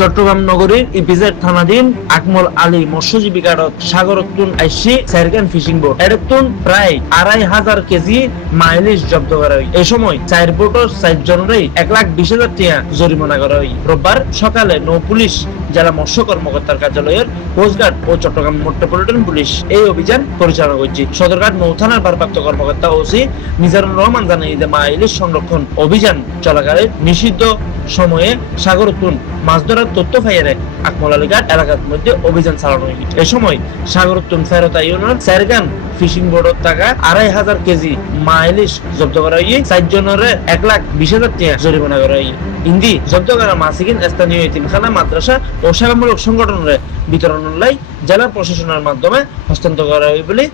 চট্টগ্রাম নগরীর ইপিজেড থানাধীন আকমল আলী মৎস্যজীবী গাড়ত সাগরতুন আইসি সাইরগান ফিশিং বোট। এরতুন প্রায় আড়াই হাজার কেজি মাইলিশ জব্দ করা হয়। এই সময় চার বোটর চার জনেরই এক লাখ বিশ হাজার টিয়া জরিমানা করা হয়। রোববার সকালে নৌ পুলিশ, জেলা মৎস্য কর্মকর্তার কার্যালয়ের কোস্টগার্ড ও চট্টগ্রাম মেট্রোপলিটন পুলিশ এই অভিযান পরিচালনা করছে। সদরঘাট নৌ থানার ভারপ্রাপ্ত কর্মকর্তা ওসি মিজানুর রহমান জানাই যে মা ইলিশ সংরক্ষণ অভিযান চলাকালে নিষিদ্ধ সময়ে সাগর উত্তুন মাছ ধরার তথ্য ফাইয়ারে আকমল আলী এলাকার মধ্যে অভিযান চালানো হয় এ সময় সাগর উত্তুন ফেরত ইউনিয়ন স্যারগান ফিশিং বোর্ডের টাকা আড়াই হাজার কেজি মাইলিশ জব্দ করা হয়ে চারজনের এক লাখ বিশ হাজার টাকা জরিমানা করা হয়ে ইন্দি জব্দ করা মাসিকিন স্থানীয় ইতিমখানা মাদ্রাসা ও সেবামূলক সংগঠনের বিতরণ লাই জেলা প্রশাসনের মাধ্যমে হস্তান্তর করা হয় বলে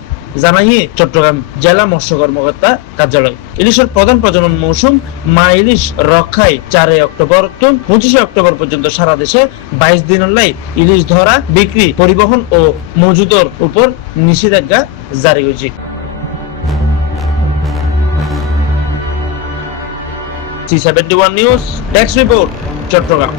জানাই চট্টগ্রাম জেলা মৎস্য কর্মকর্তা কার্যালয়। ইলিশের প্রধান প্রজনন মৌসুম মা ইলিশ রক্ষায় চারই অক্টোবর তো পঁচিশে অক্টোবর পর্যন্ত সারা দেশে বাইশ দিনের লাই ইলিশ ধরা, বিক্রি, পরিবহন ও মজুদর উপর নিষেধাজ্ঞা জারি হয়েছে। C seventy one news desk report, Chittagong.